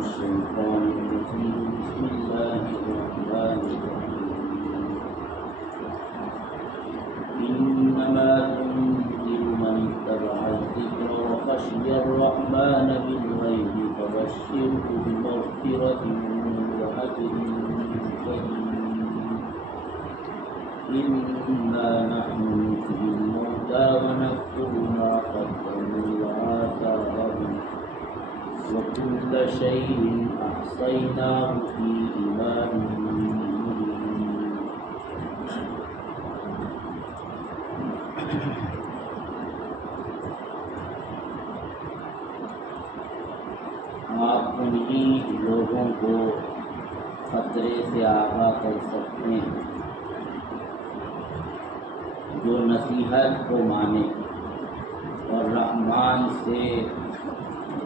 الشيطان الرجيم بسم الله الرحمن الرحيم إنما تنذر من اتبع الذكر وخشي الرحمن بالغيب فبشره بمغفرة وأجر كريم إنا نحن نحيي الموتى ونكتب ما قدموا وآثارهم وكل شيء أحصيناه في إمام مبين. آپ انہی لوگوں کو خطرے سے آگاہ کر سکتے ہیں جو نصیحت کو مانے اور رحمان سے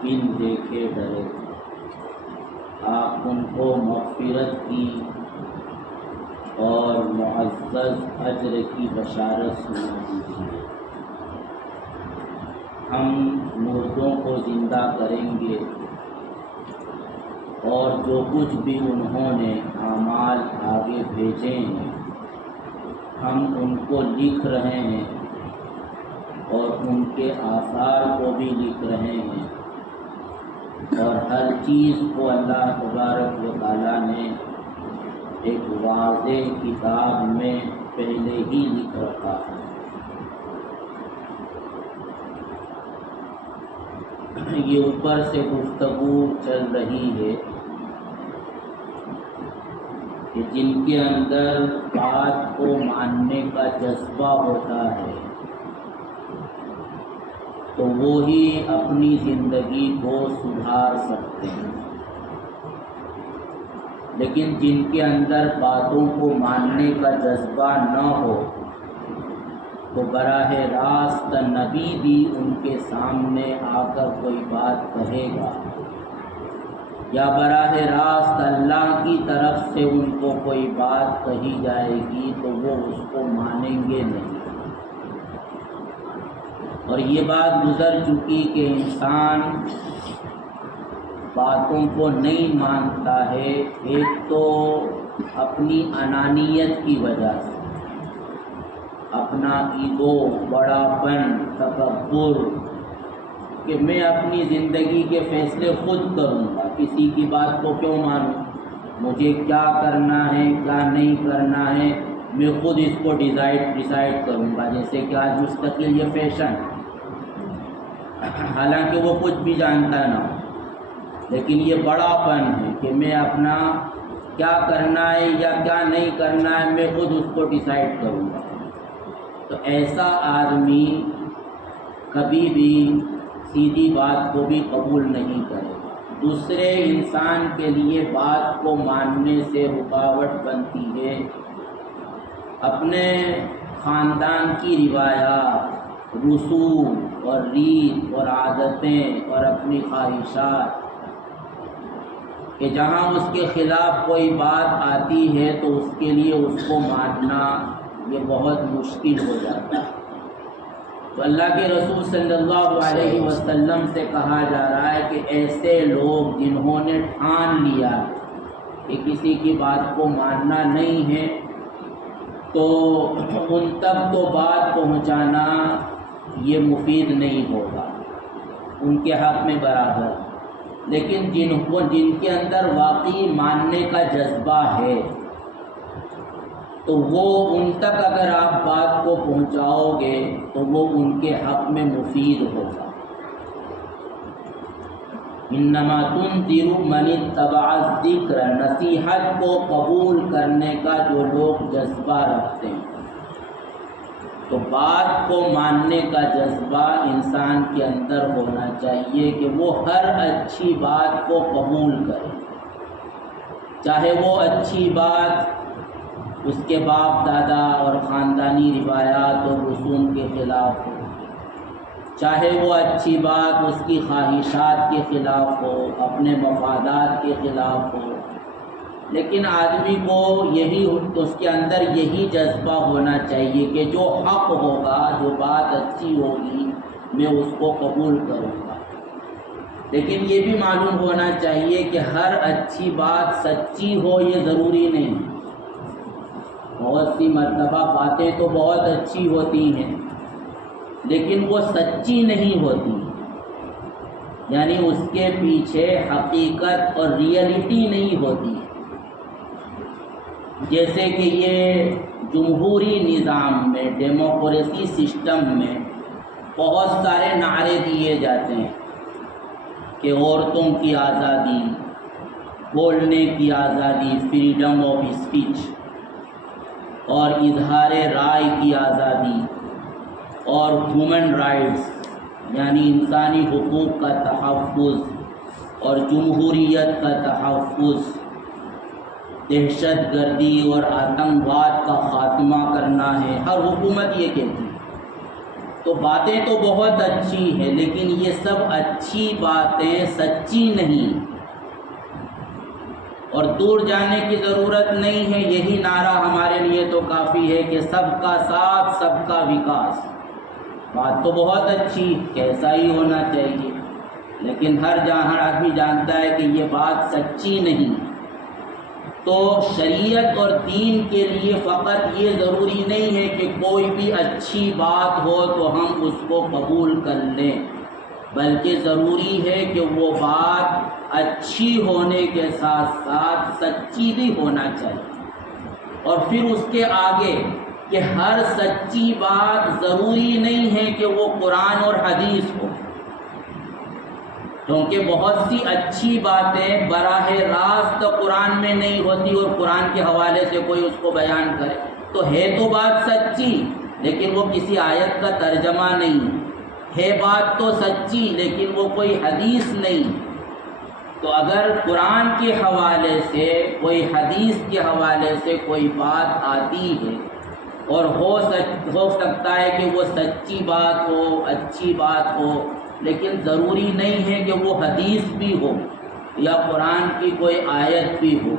بن دیکھے ڈرے. آپ ان کو مغفرت کی اور معزز اجر کی بشارت سنا دیجیے. ہم مردوں کو زندہ کریں گے اور جو کچھ بھی انہوں نے اعمال آگے بھیجے ہیں ہم ان کو لکھ رہے ہیں اور ان کے آثار کو بھی لکھ رہے ہیں، اور ہر چیز کو اللہ تبارک و تعالیٰ نے ایک واضح کتاب میں پہلے ہی لکھ رکھا ہے. یہ اوپر سے گفتگو چل رہی ہے کہ جن کے اندر بات کو ماننے کا جذبہ ہوتا ہے تو وہی اپنی زندگی کو سدھار سکتے ہیں، لیکن جن کے اندر باتوں کو ماننے کا جذبہ نہ ہو تو براہ راست نبی بھی ان کے سامنے آ کر کوئی بات کہے گا یا براہ راست اللہ کی طرف سے ان کو کوئی بات کہی جائے گی تو وہ اس کو مانیں گے نہیں. اور یہ بات گزر چکی کہ انسان باتوں کو نہیں مانتا ہے، ایک تو اپنی انانیت کی وجہ سے، اپنا ایگو، بڑاپن، تکبر کہ میں اپنی زندگی کے فیصلے خود کروں گا، کسی کی بات کو کیوں مانوں، مجھے کیا کرنا ہے کیا نہیں کرنا ہے میں خود اس کو ڈیسائیڈ کروں گا. جیسے کہ آج مستقل یہ فیشن، حالانکہ وہ کچھ بھی جانتا نہ ہو، لیکن یہ بڑاپن ہے کہ میں اپنا کیا کرنا ہے یا کیا نہیں کرنا ہے میں خود اس کو ڈیسائیڈ کروں گا. تو ایسا آدمی کبھی بھی سیدھی بات کو بھی قبول نہیں کرے گا. دوسرے انسان کے لیے بات کو ماننے سے رکاوٹ بنتی ہے اپنے خاندان کی روایات، رسوم اور ریت اور عادتیں اور اپنی خواہشات، کہ جہاں اس کے خلاف کوئی بات آتی ہے تو اس کے لیے اس کو ماننا یہ بہت مشکل ہو جاتا ہے. تو اللہ کے رسول صلی اللہ علیہ وسلم سے کہا جا رہا ہے کہ ایسے لوگ جنہوں نے ٹھان لیا کہ کسی کی بات کو ماننا نہیں ہے تو ان تک تو بات پہنچانا یہ مفید نہیں ہوگا، ان کے حق میں برابر. لیکن جن کے اندر واقعی ماننے کا جذبہ ہے تو وہ ان تک اگر آپ بات کو پہنچاؤ گے تو وہ ان کے حق میں مفید ہوگا. انما تنذر من اتبع الذکر، نصیحت کو قبول کرنے کا جو لوگ جذبہ رکھتے ہیں تو بات کو ماننے کا جذبہ انسان کے اندر ہونا چاہیے کہ وہ ہر اچھی بات کو قبول کرے، چاہے وہ اچھی بات اس کے باپ دادا اور خاندانی روایات اور رسوم کے خلاف ہو، چاہے وہ اچھی بات اس کی خواہشات کے خلاف ہو، اپنے مفادات کے خلاف ہو، لیکن آدمی کو یہی اس کے اندر یہی جذبہ ہونا چاہیے کہ جو حق ہوگا، جو بات اچھی ہوگی میں اس کو قبول کروں گا. لیکن یہ بھی معلوم ہونا چاہیے کہ ہر اچھی بات سچی ہو یہ ضروری نہیں۔ بہت سی مرتبہ باتیں تو بہت اچھی ہوتی ہیں لیکن وہ سچی نہیں ہوتی، یعنی اس کے پیچھے حقیقت اور ریئلٹی نہیں ہوتی۔ جیسے کہ یہ جمہوری نظام میں، ڈیموکریسی سسٹم میں بہت سارے نعرے دیے جاتے ہیں کہ عورتوں کی آزادی، بولنے کی آزادی، فریڈم آف اسپیچ، اور اظہار رائے کی آزادی، اور ہیومن رائٹس یعنی انسانی حقوق کا تحفظ اور جمہوریت کا تحفظ، دہشت گردی اور آتنکواد کا خاتمہ کرنا ہے، ہر حکومت یہ کہتی ہے۔ تو باتیں تو بہت اچھی ہیں لیکن یہ سب اچھی باتیں سچی نہیں، اور دور جانے کی ضرورت نہیں ہے، یہی نعرہ ہمارے لیے تو کافی ہے کہ سب کا ساتھ سب کا وکاس۔ بات تو بہت اچھی، کیسا ہی ہونا چاہیے، لیکن ہر آدمی جانتا ہے کہ یہ بات سچی نہیں۔ تو شریعت اور دین کے لیے فقط یہ ضروری نہیں ہے کہ کوئی بھی اچھی بات ہو تو ہم اس کو قبول کر لیں، بلکہ ضروری ہے کہ وہ بات اچھی ہونے کے ساتھ ساتھ سچی بھی ہونا چاہیے۔ اور پھر اس کے آگے کہ ہر سچی بات ضروری نہیں ہے کہ وہ قرآن اور حدیث ہو، کیونکہ بہت سی اچھی باتیں براہ راست قرآن میں نہیں ہوتی اور قرآن کے حوالے سے کوئی اس کو بیان کرے تو ہے تو بات سچی لیکن وہ کسی آیت کا ترجمہ نہیں ہے، بات تو سچی لیکن وہ کوئی حدیث نہیں۔ تو اگر قرآن کے حوالے سے کوئی حدیث کے حوالے سے کوئی بات آتی ہے اور ہو سکتا ہے کہ وہ سچی بات ہو، اچھی بات ہو، لیکن ضروری نہیں ہے کہ وہ حدیث بھی ہو یا قرآن کی کوئی آیت بھی ہو۔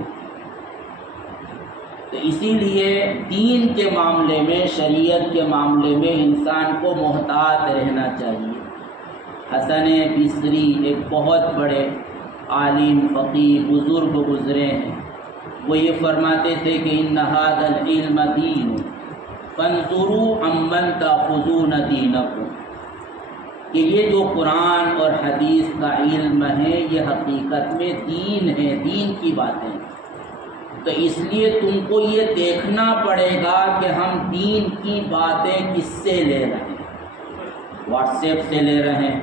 تو اسی لیے دین کے معاملے میں، شریعت کے معاملے میں انسان کو محتاط رہنا چاہیے۔ حسن بصری ایک بہت بڑے عالم، فقیہ، بزرگ گزرے ہیں، وہ یہ فرماتے تھے کہ ان ھذا العلم دین فانظروا عمن تأخذون دینکم، کہ یہ جو قرآن اور حدیث کا علم ہے یہ حقیقت میں دین ہے، دین کی باتیں، تو اس لیے تم کو یہ دیکھنا پڑے گا کہ ہم دین کی باتیں کس سے لے رہے ہیں۔ واٹس ایپ سے لے رہے ہیں،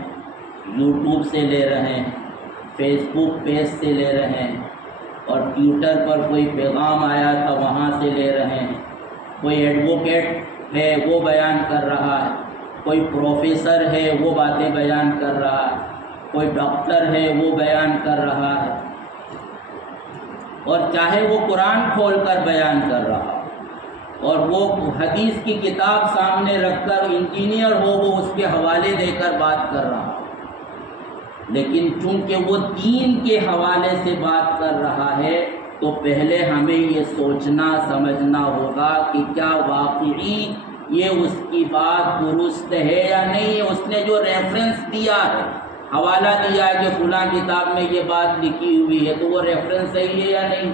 یوٹیوب سے لے رہے ہیں، فیس بک پیج سے لے رہے ہیں، اور ٹویٹر پر کوئی پیغام آیا تھا وہاں سے لے رہے ہیں، کوئی ایڈوکیٹ ہے وہ بیان کر رہا ہے، کوئی پروفیسر ہے وہ باتیں بیان کر رہا ہے، کوئی ڈاکٹر ہے وہ بیان کر رہا ہے، اور چاہے وہ قرآن کھول کر بیان کر رہا اور وہ حدیث کی کتاب سامنے رکھ کر انجینئر ہو وہ اس کے حوالے دے کر بات کر رہا، لیکن چونکہ وہ دین کے حوالے سے بات کر رہا ہے تو پہلے ہمیں یہ سوچنا سمجھنا ہوگا کہ کیا واقعی یہ اس کی بات درست ہے یا نہیں ہے۔ اس نے جو ریفرنس دیا ہے، حوالہ دیا ہے کہ فلاں کتاب میں یہ بات لکھی ہوئی ہے، تو وہ ریفرنس صحیح ہے یا نہیں؟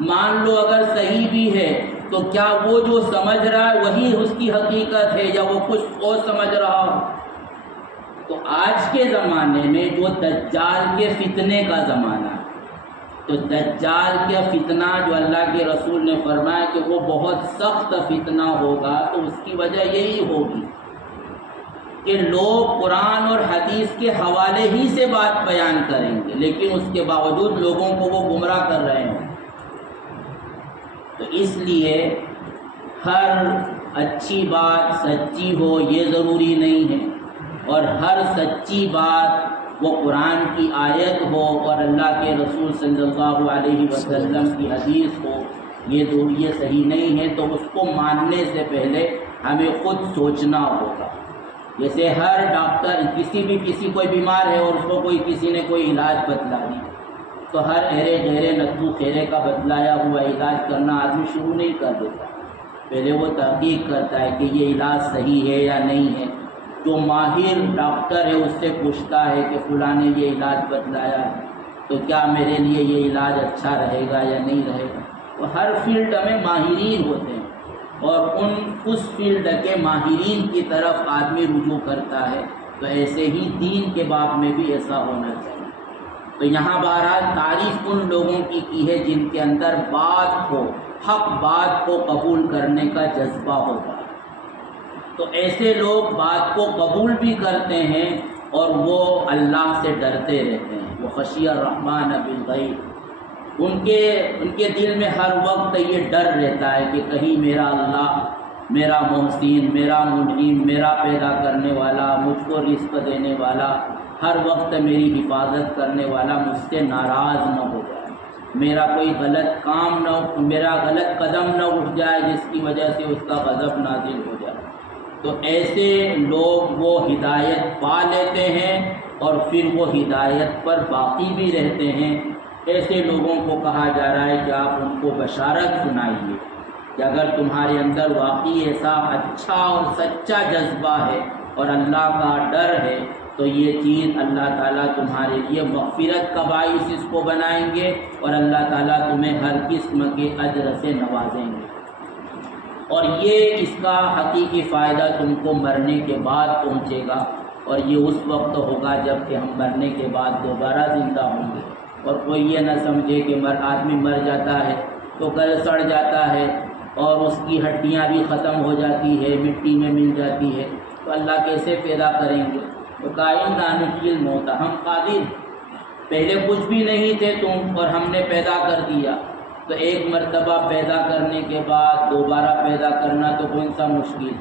مان لو اگر صحیح بھی ہے تو کیا وہ جو سمجھ رہا ہے وہی اس کی حقیقت ہے یا وہ کچھ اور سمجھ رہا ہو؟ تو آج کے زمانے میں جو دجال کے فتنے کا زمانہ ہے، تو دجال کا فتنہ جو اللہ کے رسول نے فرمایا کہ وہ بہت سخت فتنہ ہوگا، تو اس کی وجہ یہی ہوگی کہ لوگ قرآن اور حدیث کے حوالے ہی سے بات بیان کریں گے لیکن اس کے باوجود لوگوں کو وہ گمراہ کر رہے ہیں۔ تو اس لیے ہر اچھی بات سچی ہو یہ ضروری نہیں ہے، اور ہر سچی بات وہ قرآن کی آیت ہو اور اللہ کے رسول صلی اللہ علیہ وسلم کی حدیث ہو یہ صحیح نہیں ہے۔ تو اس کو ماننے سے پہلے ہمیں خود سوچنا ہوگا۔ جیسے ہر ڈاکٹر کسی کوئی بیمار ہے اور اس کو کسی نے کوئی علاج بتلا دی تو ہر اہرے گہرے نتو خیرے کا بتلایا ہوا علاج کرنا آدمی شروع نہیں کر دیتا، پہلے وہ تحقیق کرتا ہے کہ یہ علاج صحیح ہے یا نہیں ہے، جو ماہر ڈاکٹر ہے اس سے پوچھتا ہے کہ فلاں نے یہ علاج بتلایا ہے تو کیا میرے لیے یہ علاج اچھا رہے گا یا نہیں رہے گا. تو ہر فیلڈ میں ماہرین ہوتے ہیں اور اس فیلڈ کے ماہرین کی طرف آدمی رجوع کرتا ہے. تو ایسے ہی دین کے باب میں بھی ایسا ہونا چاہیے. تو یہاں بہرحال تعریف ان لوگوں کی ہے جن کے اندر بات کو، حق بات کو قبول کرنے کا جذبہ ہوتا ہے. تو ایسے لوگ بات کو قبول بھی کرتے ہیں اور وہ اللہ سے ڈرتے رہتے ہیں. وہ خشی الرحمن بالغیب، ان کے دل میں ہر وقت یہ ڈر رہتا ہے کہ کہیں میرا اللہ، میرا محسن، میرا منعم، میرا پیدا کرنے والا، مجھ کو رزق دینے والا، ہر وقت میری حفاظت کرنے والا مجھ سے ناراض نہ ہو جائے، میرا کوئی غلط کام نہ، میرا غلط قدم نہ اٹھ جائے جس کی وجہ سے اس کا غضب نازل ہو جائے. تو ایسے لوگ وہ ہدایت پا لیتے ہیں اور پھر وہ ہدایت پر باقی بھی رہتے ہیں. ایسے لوگوں کو کہا جا رہا ہے کہ آپ ان کو بشارت سنائیے کہ اگر تمہارے اندر واقعی ایسا اچھا اور سچا جذبہ ہے اور اللہ کا ڈر ہے تو یہ چیز اللہ تعالیٰ تمہارے لیے مغفرت کا باعث اس کو بنائیں گے اور اللہ تعالیٰ تمہیں ہر قسم کے اجر سے نوازیں گے. اور یہ اس کا حقیقی فائدہ تم کو مرنے کے بعد پہنچے گا، اور یہ اس وقت ہوگا جب کہ ہم مرنے کے بعد دوبارہ زندہ ہوں گے. اور کوئی یہ نہ سمجھے کہ آدمی مر جاتا ہے تو گل سڑ جاتا ہے اور اس کی ہڈیاں بھی ختم ہو جاتی ہے، مٹی میں مل جاتی ہے، تو اللہ کیسے پیدا کریں گے؟ تو قائم نانفیل موتا، ہم قادر، پہلے کچھ بھی نہیں تھے تم اور ہم نے پیدا کر دیا. تو ایک مرتبہ پیدا کرنے کے بعد دوبارہ پیدا کرنا تو کون سا مشکل؟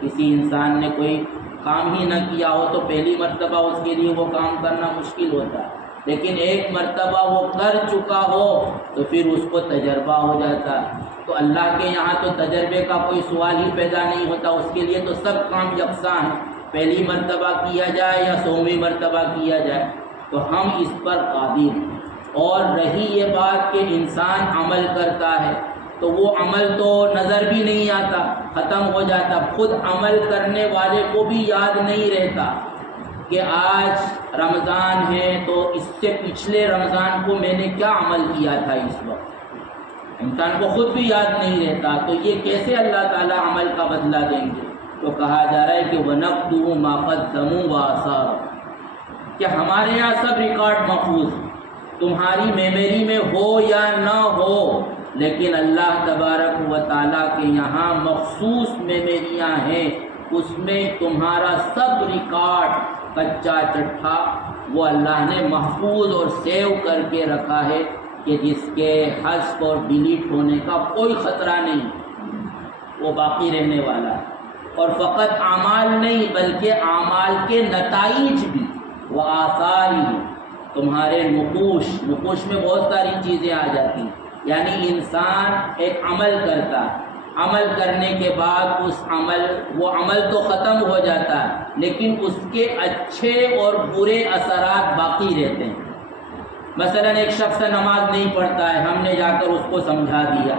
کسی انسان نے کوئی کام ہی نہ کیا ہو تو پہلی مرتبہ اس کے لیے وہ کام کرنا مشکل ہوتا ہے، لیکن ایک مرتبہ وہ کر چکا ہو تو پھر اس کو تجربہ ہو جاتا ہے. تو اللہ کے یہاں تو تجربے کا کوئی سوال ہی پیدا نہیں ہوتا، اس کے لیے تو سب کام یکساں ہیں، پہلی مرتبہ کیا جائے یا 100ویں مرتبہ کیا جائے. تو ہم اس پر قادر ہیں. اور رہی یہ بات کہ انسان عمل کرتا ہے تو وہ عمل تو نظر بھی نہیں آتا، ختم ہو جاتا. خود عمل کرنے والے کو بھی یاد نہیں رہتا کہ آج رمضان ہے تو اس سے پچھلے رمضان کو میں نے کیا عمل کیا تھا. اس وقت انسان کو خود بھی یاد نہیں رہتا، تو یہ کیسے اللہ تعالیٰ عمل کا بدلہ دیں گے؟ تو کہا جا رہا ہے کہ وَنَقْدُوا مَا قَدَّمُوا وَآثَارَهُ، کہ ہمارے یہاں سب ریکارڈ محفوظ، تمہاری میموری میں ہو یا نہ ہو، لیکن اللہ تبارک و تعالیٰ کے یہاں مخصوص میموریاں ہیں، اس میں تمہارا سب ریکارڈ کچا چٹھا وہ اللہ نے محفوظ اور سیو کر کے رکھا ہے کہ جس کے حذف اور ڈیلیٹ ہونے کا کوئی خطرہ نہیں، وہ باقی رہنے والا ہے. اور فقط اعمال نہیں بلکہ اعمال کے نتائج بھی، وہ آثار ہی، تمہارے نقوش میں بہت ساری چیزیں آ جاتی ہیں. یعنی انسان ایک عمل کرتا ہے، عمل کرنے کے بعد وہ عمل تو ختم ہو جاتا ہے لیکن اس کے اچھے اور برے اثرات باقی رہتے ہیں. مثلا ایک شخص نماز نہیں پڑھتا ہے، ہم نے جا کر اس کو سمجھا دیا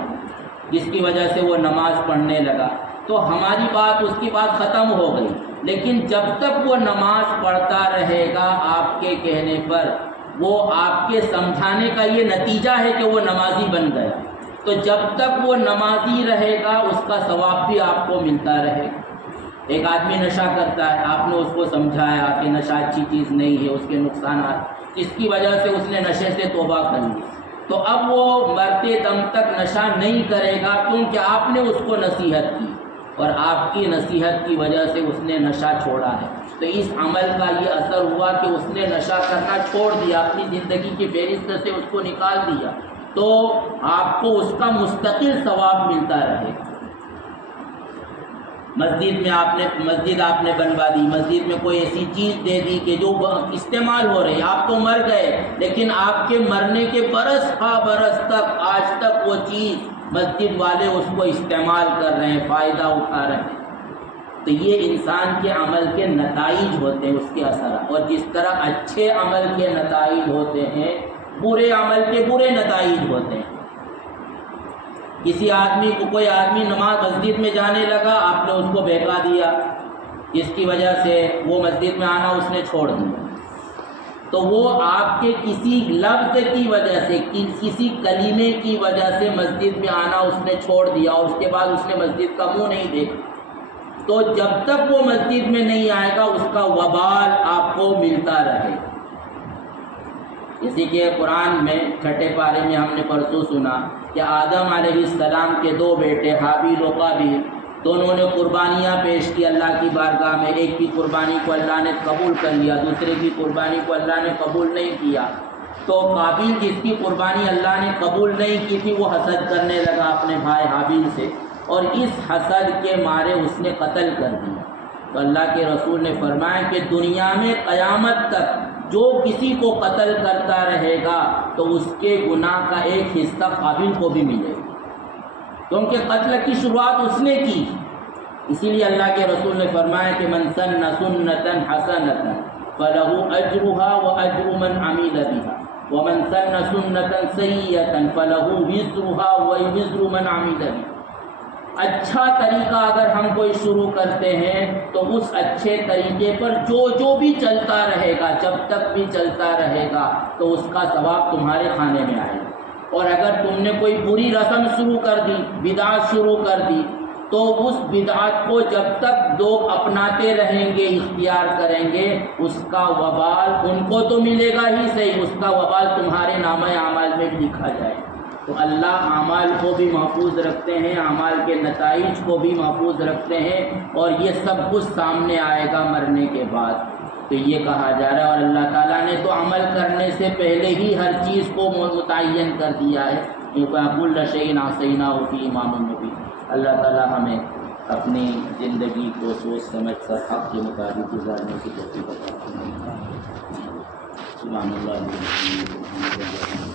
جس کی وجہ سے وہ نماز پڑھنے لگا، تو ہماری بات اس کی بات ختم ہو گئی. لیکن جب تک وہ نماز پڑھتا رہے گا آپ کے کہنے پر، وہ آپ کے سمجھانے کا یہ نتیجہ ہے کہ وہ نمازی بن گیا. تو جب تک وہ نمازی رہے گا اس کا ثواب بھی آپ کو ملتا رہے گا. ایک آدمی نشہ کرتا ہے، آپ نے اس کو سمجھایا کہ نشہ اچھی چیز نہیں ہے، اس کے نقصانات، اس کی وجہ سے اس نے نشے سے توبہ کر لی، تو اب وہ مرتے دم تک نشہ نہیں کرے گا کیونکہ آپ نے اس کو نصیحت کی اور آپ کی نصیحت کی وجہ سے اس نے نشہ چھوڑا ہے. تو اس عمل کا یہ اثر ہوا کہ اس نے نشہ کرنا چھوڑ دیا، اپنی زندگی کی فہرست سے اس کو نکال دیا، تو آپ کو اس کا مستقل ثواب ملتا رہے. مسجد آپ نے بنوا دی، مسجد میں کوئی ایسی چیز دے دی کہ جو استعمال ہو رہی، آپ تو مر گئے لیکن آپ کے مرنے کے برس تک آج تک وہ چیز مسجد والے اس کو استعمال کر رہے ہیں، فائدہ اٹھا رہے ہیں. تو یہ انسان کے عمل کے نتائج ہوتے ہیں، اس کے اثرات. اور جس طرح اچھے عمل کے نتائج ہوتے ہیں، برے عمل کے برے نتائج ہوتے ہیں. کوئی آدمی نماز مسجد میں جانے لگا، آپ نے اس کو بہکا دیا، جس کی وجہ سے وہ مسجد میں آنا اس نے چھوڑ دیا، تو وہ آپ کے کسی لفظ کی وجہ سے، کسی کلمے کی وجہ سے مسجد میں آنا اس نے چھوڑ دیا اور اس کے بعد اس نے مسجد کا منہ نہیں دیکھا، تو جب تک وہ مسجد میں نہیں آئے گا اس کا وبال آپ کو ملتا رہے گا۔ اسی کے قرآن میں چھٹے پارے میں ہم نے پرسوں سنا کہ آدم علیہ السلام کے دو بیٹے حابیل و قابیل، دونوں نے قربانیاں پیش کی اللہ کی بارگاہ میں، ایک کی قربانی کو اللہ نے قبول کر لیا، دوسرے کی قربانی کو اللہ نے قبول نہیں کیا، تو قابیل جس کی قربانی اللہ نے قبول نہیں کی تھی وہ حسد کرنے لگا اپنے بھائی حابیل سے، اور اس حسد کے مارے اس نے قتل کر دیا۔ تو اللہ کے رسول نے فرمایا کہ دنیا میں قیامت تک جو کسی کو قتل کرتا رہے گا تو اس کے گناہ کا ایک حصہ قابیل کو بھی ملے گا، کیونکہ قتل کی شروعات اس نے کی۔ اسی لیے اللہ کے رسول نے فرمایا کہ من سن سنتا حسنتا فلہ اجرھا واجر من عمل بها ومن سن سنتا سیئتا فلہ وزرھا ووزر من عمل بها۔ اچھا طریقہ اگر ہم کوئی شروع کرتے ہیں تو اس اچھے طریقے پر جو بھی چلتا رہے گا، جب تک بھی چلتا رہے گا تو اس کا ثواب تمہارے کھانے میں آئے گا، اور اگر تم نے کوئی بری رسم شروع کر دی، بدعت شروع کر دی، تو اس بدعت کو جب تک لوگ اپناتے رہیں گے، اختیار کریں گے، اس کا وبال ان کو تو ملے گا ہی صحیح، اس کا وبال تمہارے نامہ اعمال میں بھی لکھا جائے گا۔ تو اللہ اعمال کو بھی محفوظ رکھتے ہیں، اعمال کے نتائج کو بھی محفوظ رکھتے ہیں، اور یہ سب کچھ سامنے آئے گا مرنے کے بعد۔ تو یہ کہا جا رہا ہے، اور اللہ تعالیٰ نے تو عمل کرنے سے پہلے ہی ہر چیز کو متعین کر دیا ہے، كُلَّ شَيْءٍ أَحْصَيْنَاهُ فِي إِمَامٍ مُبِينٍ۔ اللہ تعالیٰ ہمیں اپنی زندگی کو سوچ سمجھ کر حق کے مطابق گزارنے کی توفیق عطا فرمائے۔ سبحان اللہ۔